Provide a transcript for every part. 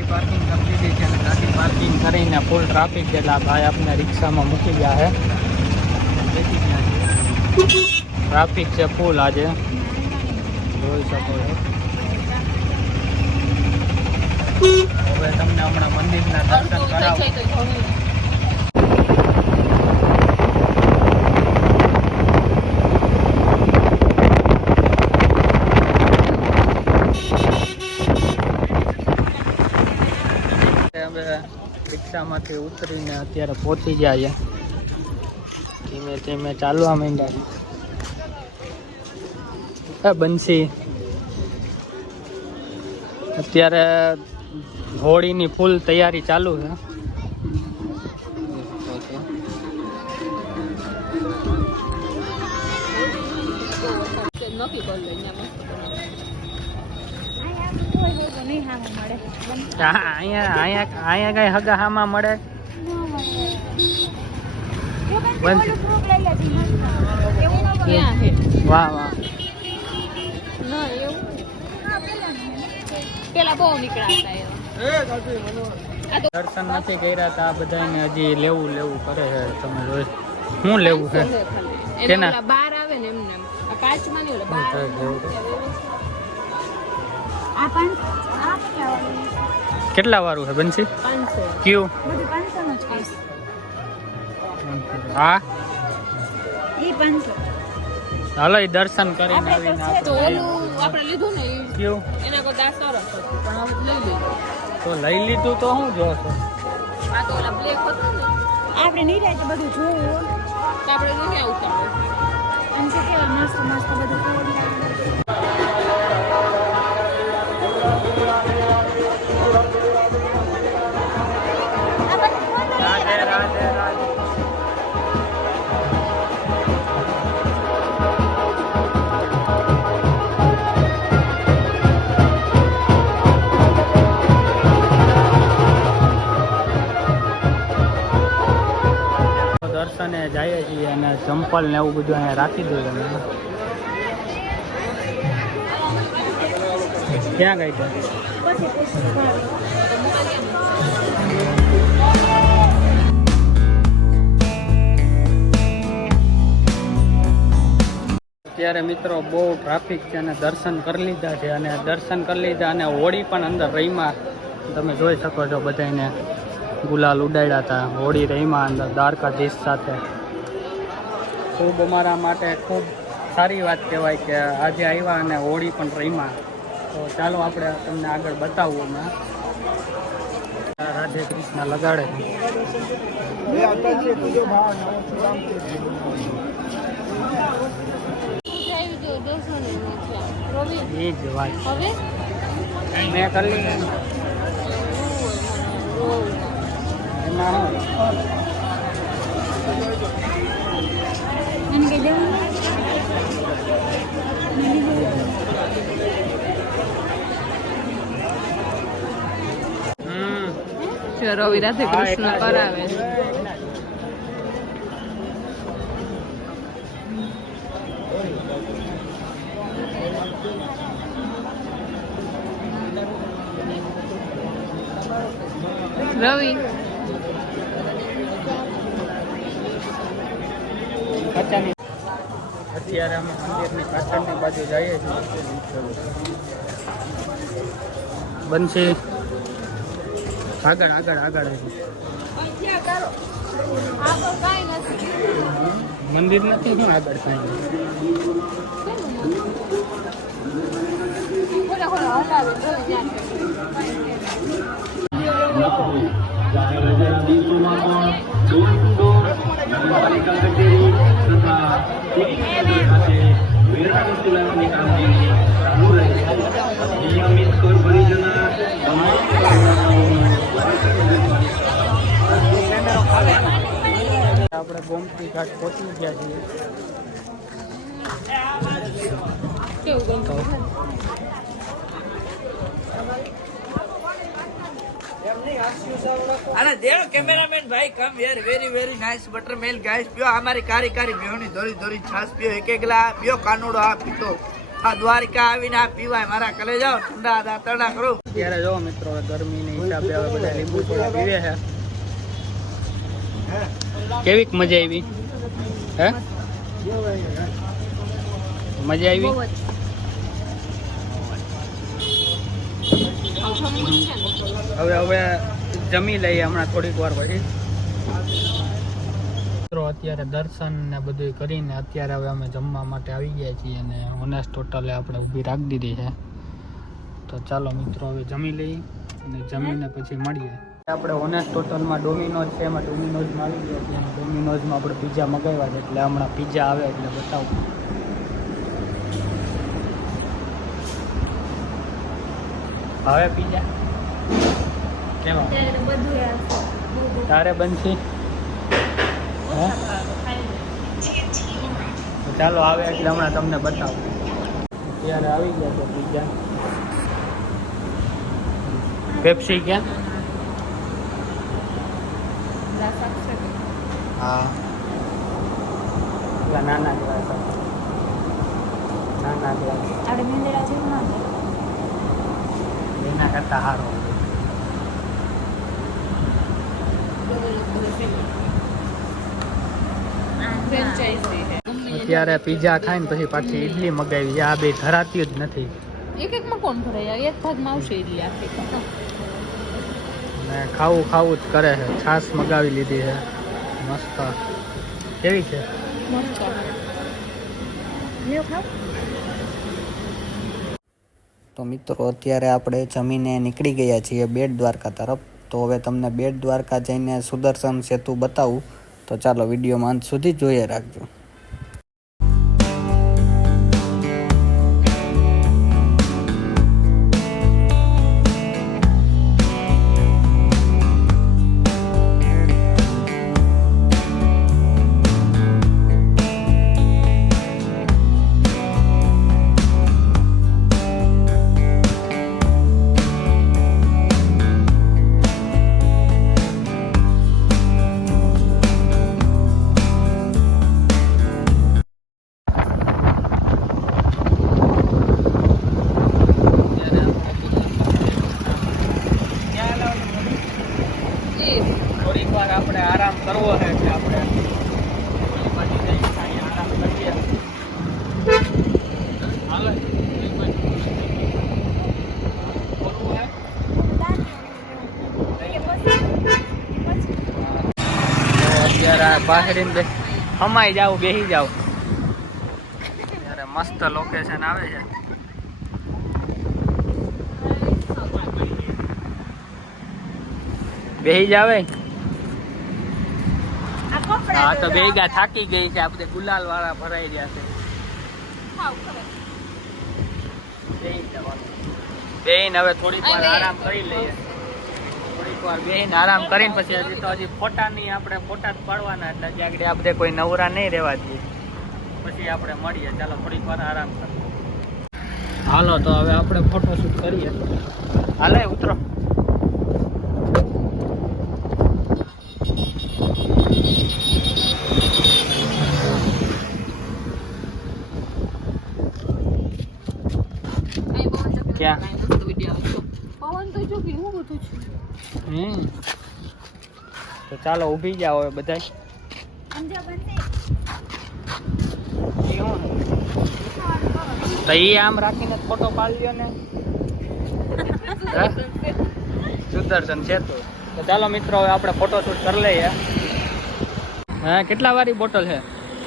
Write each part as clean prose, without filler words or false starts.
ગાડી પાર્કિંગ કરી દીધી છે અને ગાડી પાર્કિંગ કરીને ફૂલ ટ્રાફિક છે એટલે આ ભાઈ આપણે રિક્ષામાં મૂકી ગયા છે. બેસી ગયા છે. ટ્રાફિક છે ફૂલ આજે, જોઈ શકો છો. હવે તમને હમણાં મંદિરના દર્શન કરાવું. રિક્ષામાંથી ઉતરીને અત્યારે પહોંચી ગયા છે. ધીમે ધીમે ચાલવા માંડ્યા છે. બંસી અત્યારે હોળીની ફૂલ તૈયારી ચાલુ છે. અહીંયા કઈ હગા હામાં મળે. વાહ વાહ. દર્શન નથી કર્યા તો આ બધાને હજી લેવું કરે છે. તમે જોઈ શું લેવું છે? કેના બાર આવે ને એમને પાંચમાં ની કેટલા વાળું છે બંસી? 500. ક્યુ? હા ઈ 500. હાલો ઈ દર્શન કરીને આવીને આપણે લીધું ને ક્યુ એના કરતા સરસ હતું પણ હવે લઈ લીધું. તો લઈ લીધું તો શું જો છો? આ તો ઓલા બ્લેક હતું ને આપણે નહીં રહે તો બધું જોવું તો આપણે નહીં આવતા એમ છે કે મસ્ત મસ્ત બધું દર્શને જઈએ છીએ અને ચંપલ ને એવું બધું અહીંયા રાખી દઉં. તમે ક્યાં ગઈ છે? અત્યારે મિત્રો બહુ ટ્રાફિક છે અને દર્શન કરી લીધા છે અને અને હોળી પણ અંદર રહીમાં તમે જોઈ શકો છો. બધાને ગુલાલ ઉડાડ્યા હતા. હોળી રહીમાં અંદર દ્વારકાધીશ સાથે. ખૂબ અમારા માટે ખૂબ સારી વાત કહેવાય કે આજે આવ્યા અને હોળી પણ રહીમાં. તો ચાલો આપણે તમને આગળ બતાવવું. હમણાં રાધે કૃષ્ણ લગાડે. એ જ વાત મેં કરી લીધું. એમાં રવિ રાધે કૃષ્ણ કરાવે છે. રવિ અત્યારે અમે મંદિરની પાછળની બાજુ જઈએ છીએ. બંસી આગળ મંદિર નથી શું આગળ કાંઈ આપણે ગોમતી ઘાટ પહોંચી ગયા છીએ. अरे देखो कैमरामैन भाई कम यार very nice butter milk guys पियो हमारी कारी कारी बेहोनी दोरी दोरी छाछ पियो एक एक गिलास पियो कानूड़ो आ पीतो આ દ્વારકા આવીને આ પીવાય મારા કલે જાઓ ઠંડા દાંતરડા કરું. અત્યારે જો મિત્રો હવે ગરમીની હિસાબે હવે બધા લીંબુ થોડા પીવે છે. કેવીક મજા આવી? હે મજા આવી? હવે જમી લઈએ હમણાં થોડીક વાર પછી. મિત્રો અત્યારે દર્શન ને બધું કરીને અત્યારે હવે અમે જમવા માટે આવી ગયા છીએ અને ઓનેસ્ટ ટોટલે આપણે ઊભી રાખી દીધી છે. તો ચાલો મિત્રો હવે જમી લઈએ અને જમીને પછી મળીએ. આપણે ઓનેસ્ટ ટોટલમાં ડોમિનોઝ છે, એમાં ડોમિનોઝમાં આવી ગયા છીએ અને ડોમિનોઝમાં આપણે પિઝા મગાવ્યા છે એટલે હમણાં પિઝા આવે એટલે બતાવું. હવે પિઝા કેવા તારે બનશે? તો ચાલો આવે એટલે હમણાં તમને બતાવું. અત્યારે આવી ગયા છે પિઝા. પેપ્સી ક્યાં? હા પેલા નાના ગ્લાસ નાના ગ્લાસ એના કરતા સારો. અત્યારે પિઝા ખાઈને પછી પાછી ઈડલી મગાવી છે. આ બે ધરાતી જ નથી. એક કોણ ભરાય? એક ભાગમાં આવશે ઈડલી આખી. ને ખાવું ખાવું જ કરે છે. છાશ મગાવી લીધી છે મસ્ત. કેવી છે? તો મિત્રો અત્યારે આપણે જમીને નીકળી ગયા છીએ બેટ દ્વારકા તરફ. તો હવે તમને બેટ દ્વારકા જઈને સુદર્શન સેતુ બતાવું. તો ચાલો વિડીયોમાં અંત સુધી જોઈએ રાખજો. થોડીક વાર આપણે આરામ કરવો છે એટલે આપણે આરામ કરીએ. અત્યારે બાહેરીને હમાઈ જાવ, બેસી જાવ. ત્યારે મસ્ત લોકેશન આવે છે. બેહી જાવે. હા તો બેગા થાકી ગઈ છે. આપણે ગુલાલ વાળા ભરાઈ ગયા છે. બેહીને હવે થોડીક વાર આરામ કરી લઈએ. થોડીક વાર બેહીને આરામ કરીને પછી હજી ફોટા નહીં, આપણે ફોટા જ પાડવાના એટલે જ્યાં આપણે કોઈ નવરા નહીં રહેવા દઈએ. પછી આપણે મળીએ. ચાલો થોડીક વાર આરામ કરીએ. હાલો તો હવે આપણે ફોટોશૂટ કરીએ. હાલે ઉતરો. ક્યાં? તો ચાલો ઊભી જાઓ હવે બધા. તો એ આમ રાખીને ફોટો પાડી લ્યો ને. સુદર્શન છે તો ચાલો મિત્રો હવે આપણે ફોટોશૂટ કરી લઈએ. હા કેટલા વાળી બોટલ છે?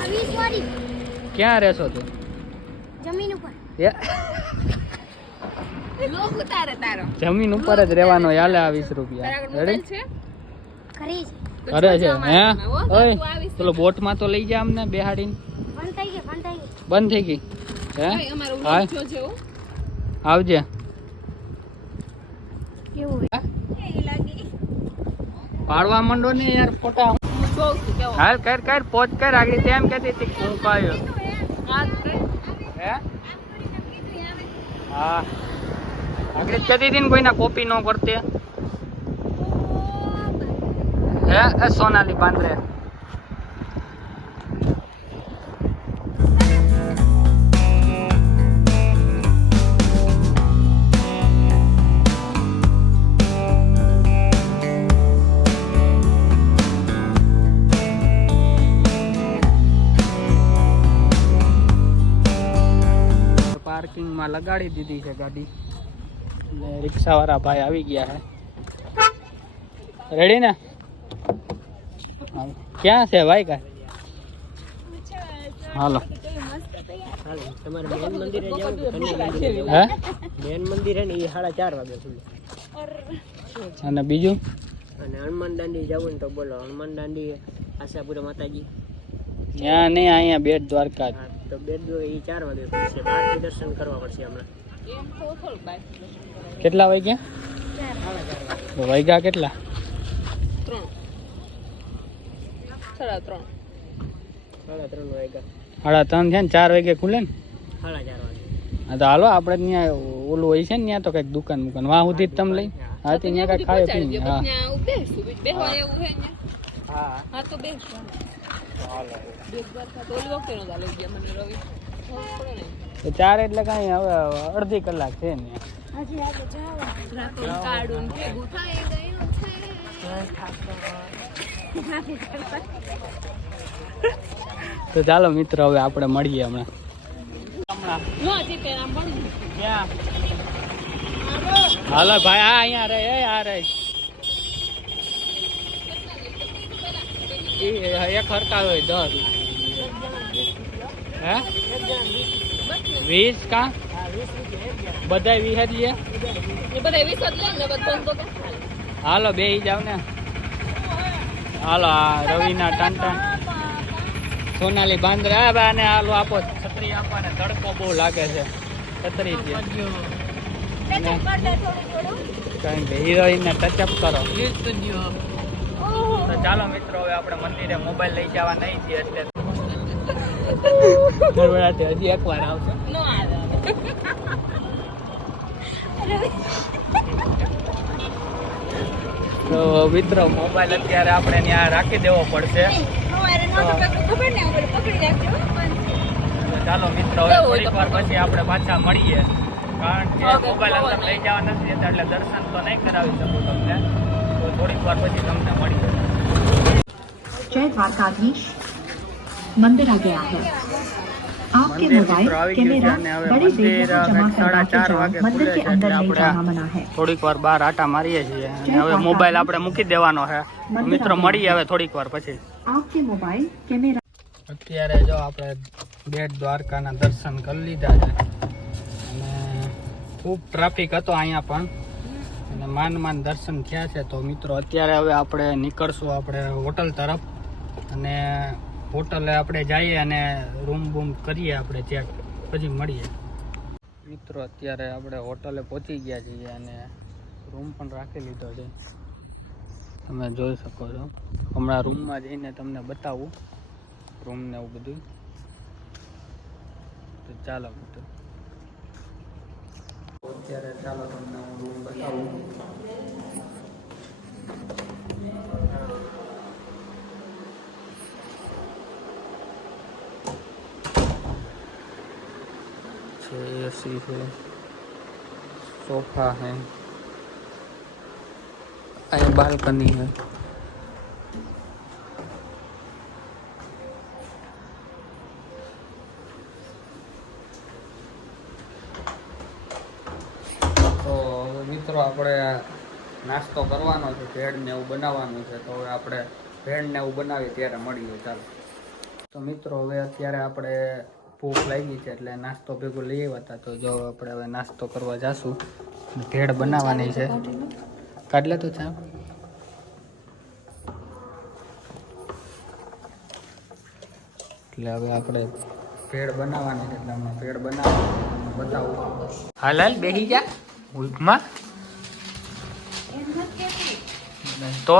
20 વાળી. ક્યાં રહેશો તું? જમીન ઉપર. જમીન ઉપર જ રહેવાનો. હાલે આ 20 રૂપિયા. રેડી? ખરી અરે છે હે? ઓય પેલો બોટમાં તો લઈ જા અમને બેહાડીને. બંધ થઈ ગઈ હે? હા આવજે. પાડવા માંડો ને યાર ફોટા. હાલ કર કર પોચ કર. આગળ તેમ કહેતી હતી હું કાયો હે? હા આગળ જ કહેતી હતી ને કોઈના કોપી ન કરતે હે? સોનાલી પાંદરે પાર્કિંગમાં લગાડી દીધી છે ગાડી ને રિક્ષાવાળા ભાઈ આવી ગયા છે. રેડી ને? ક્યાં છે ભાઈ? કાંઈ હાલો. તમારે મેન મંદિરે જવું હે? મેન મંદિર ને એ 4:30 વાગે ખુલે. અને બીજું અને હનુમાન દાંડી જવું ને તો બોલો, હનુમાન દાંડી આશાપુરા માતાજી ત્યાં નહીં, અહીંયા બેટ દ્વારકા. હા, તો બેટ એ 4 વાગે ખુલશે. બહારથી દર્શન કરવા પડશે હમણાં. કેટલા વાગ્યા? વાગ્યા કેટલા? 3:30. 3:30 વાગ્યા. 3:30 છે ને 4 વાગે ખુલે ને? 4:30 વાગે. હા તો હાલો, આપણે ત્યાં ઓલું હોય છે ને ત્યાં તો કંઈક દુકાન મુકાન વાહ સુધી તમે લઈ. હા તો ત્યાં કાંઈ ખાવે પીને. હા હા હા તો બેસ. હાલો. બેસ દ્વારકા તો ઓલી વખતે નતા લઈ ગયા મને રવિ. તો 4 એટલે કાંઈ હવે અડધી કલાક છે ને. હજી આગળ જવાનું. રાતો કાઢું ને ભેગું થાય ગયું તો ચાલો મિત્રો, હવે આપણે મળીએ હમણાં. ક્યાં? હાલો ભાઈ, આ અહીંયા રહે, આ રહે. એક હરકા હોય 10. હે 20 કા? બધાય 20 જ લે. હાલો બેહી જાવ ને. હાલો, આ રવિના ટાંટા સોનાલી બાંદ્રા બાને હાલો આપો. છત્રી આપવાને તડકો બહુ લાગે છે. છત્રી દે કઈ કે હિરોઈન ને ટચઅપ કરો. તો ચાલો મિત્રો, હવે આપણે મંદિરે મોબાઈલ લઈ જવા નહીં છીએ એટલે હજી એકવાર આવશે. તો મિત્રો, મોબાઈલ અત્યારે આપણે ત્યાં રાખી દેવો પડશે. તો ચાલો મિત્રો, હવે થોડીક વાર પછી આપણે પાછા મળીએ, કારણ કે મોબાઈલ અંદર લઈ જવા નથી દેતા એટલે દર્શન તો નહીં કરાવી શકું તમને. તો થોડીક વાર પછી તમને મળીએ. जय द्वारकाधीश मंदिर आ गया है। आपके मोबाइल कैमरा बड़ी देर तक जमा करवा के जाओ। मंदिर के अंदर नहीं जाना मना है। થોડીક વાર બહાર આટા મારીએ છીએ અને હવે મોબાઈલ આપણે મૂકી દેવાનો છે. મિત્રો મળીએ હવે થોડીક વાર પછી. आपके मोबाइल कैमरा અત્યારે જો આપણે બેટ દ્વારકાના દર્શન કરી લીધા છે અને ખૂબ ટ્રાફિક હતો અહીંયા પણ, અને માંડ દર્શન થયા છે. તો મિત્રો અત્યારે હવે આપણે નીકળશું આપણે હોટલ તરફ, અને હોટલે આપણે જઈએ અને રૂમ બૂમ કરીએ આપણે ચેક, પછી મળીએ. મિત્રો અત્યારે આપણે હોટલે પહોંચી ગયા છીએ અને રૂમ પણ રાખી લીધો છે, તમે જોઈ શકો છો. હમણાં રૂમમાં જઈને તમને બતાવું રૂમ ને એવું બધું. તો ચાલો મિત્રો, અત્યારે ચાલો તમને હું રૂમ બતાવું. एसी है, सोफा है, ये बालकनी है. તો મિત્રો આપણે નાસ્તો કરવાનો છે, ભેળ ને એવું બનાવવાનું છે. તો હવે આપણે ભેળ ને એવું બનાવીએ ત્યારે મળીએ. ચાલો. તો મિત્રો હવે અત્યારે આપણે ભૂખ લાગી છે એટલે નાસ્તો ભેગું લઈ આવ્યા હતા. તો જો આપણે હવે નાસ્તો કરવા જાશું. ભેળ બનાવવાની છે. કાઢ લે તો ચા. એટલે હવે આપણે ભેળ બનાવવાની છે એટલે હમણાં ભેળ બનાવવાનું બતાવું. હાલ હાલ બેસી જા ઉલ્કમાં તો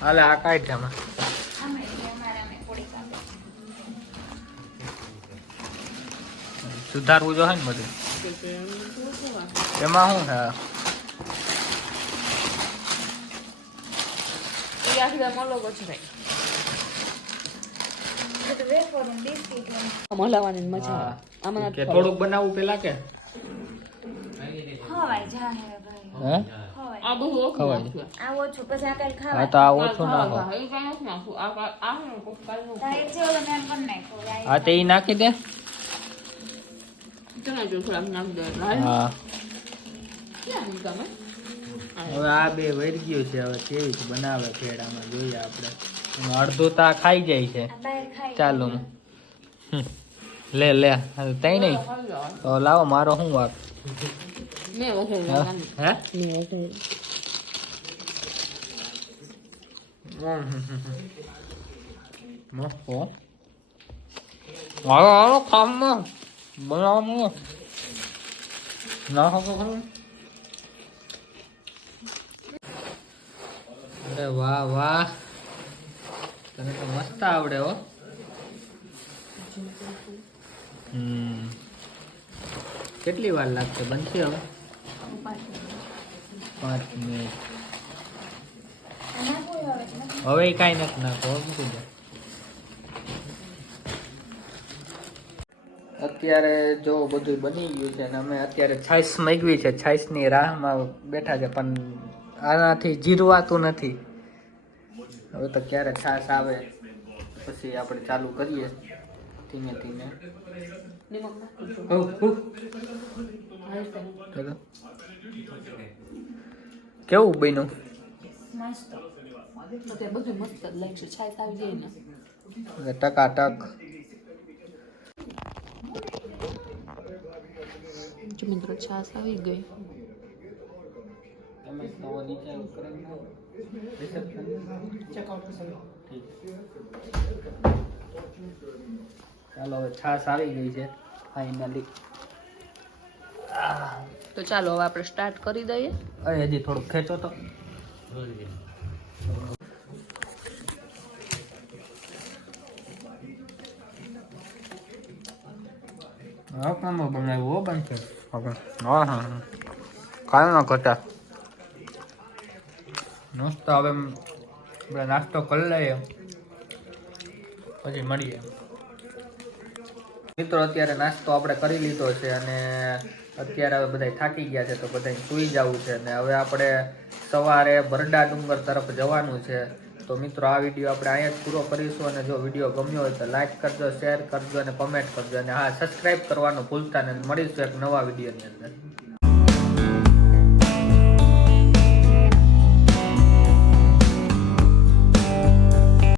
હાલે આ કાઢ આમાં. સુધારવું જો ને બધું એમાં શું છે થોડુંક બનાવવું પેલા કે આ બધું ઓછું ખવાય. નાખશે. આ ઓછું પછી આ કાલ હા ખાવા તો આ ઓછું નાખો. એ કાંઈ નથી નાખવું. આ ને કોક કાલનું. તારે એક છે ઓલો મેં પણ નાખ્યો હા તે ઈ નાખી દે. ચણા જો થોડાક નાખ દે એટલે હાલ. હા ક્યાં ઈ ગમે? હવે આ બે વળી ગયું છે. હવે કેવી રીતે બનાવે ખેડામાં જોઈએ આપણે. એનું અડધું તો આ ખાઈ જાય છે. આ બહાર ખાઈ ચાલો લે લે તઈ નહીં તો લાવો મારો શું વાત. મેં વઘારી હા? નાખવાનું. હે મસ્ત હો. હાલો હાલો ખાવામાં બનાવવામાં ના હકો ખરું. અરે વાહ વાહ તને તો મસ્ત આવડે હો. કેટલી વાર લાગશે બનશે હવે? 5 મિનિટ. હવે ઈ કાંઈ નથી નાખો મૂકી દો. અત્યારે જો બધું બની ગયું છે અને અમે અત્યારે છાશ માંગવી છે. છાશની રાહમાં બેઠા છે પણ આનાથી જીરવાતું નથી. હવે તો ક્યારે છાશ આવે પછી આપણે ચાલુ કરીએ ધીમે ધીમે. નિમક નાખી દો. ચલો. કેવું બન્યું? મસ્ત અત્યારે બધું મસ્ત જ લાગશે. છાશ આવી જાય ને. ટકાટક. જો મિત્રો છાશ આવી ગઈ. ચાલો હવે છાશ આવી ગઈ છે ફાઇનલી. તો ચાલો હવે આપણે સ્ટાર્ટ કરી દઈએ. અરે હજી થોડુંક ખેંચો તો. હા કામ બનાવ્યું હો બનશે. હા હા કાંઈ ના ઘટા. મસ્ત. હવે આપણે નાસ્તો કરી લઈએ પછી મળીએ. મિત્રો અત્યારે નાસ્તો આપણે કરી લીધો છે અને અત્યારે હવે બધા થાકી ગયા છે તો બધા સૂઈ જવું છે. અને હવે આપણે સવારે બરડા ડુંગર તરફ જવાનું છે. તો મિત્રો આ વિડીયો આપણે અહીંયા જ પૂરો કરીશું. અને જો વિડીયો ગમ્યો હોય તો લાઈક કરજો, શેર કરજો અને કમેન્ટ કરજો. અને હા, સબસ્ક્રાઈબ કરવાનું ભૂલતા નહીં. મળીશું એક નવા વિડીયોની અંદર.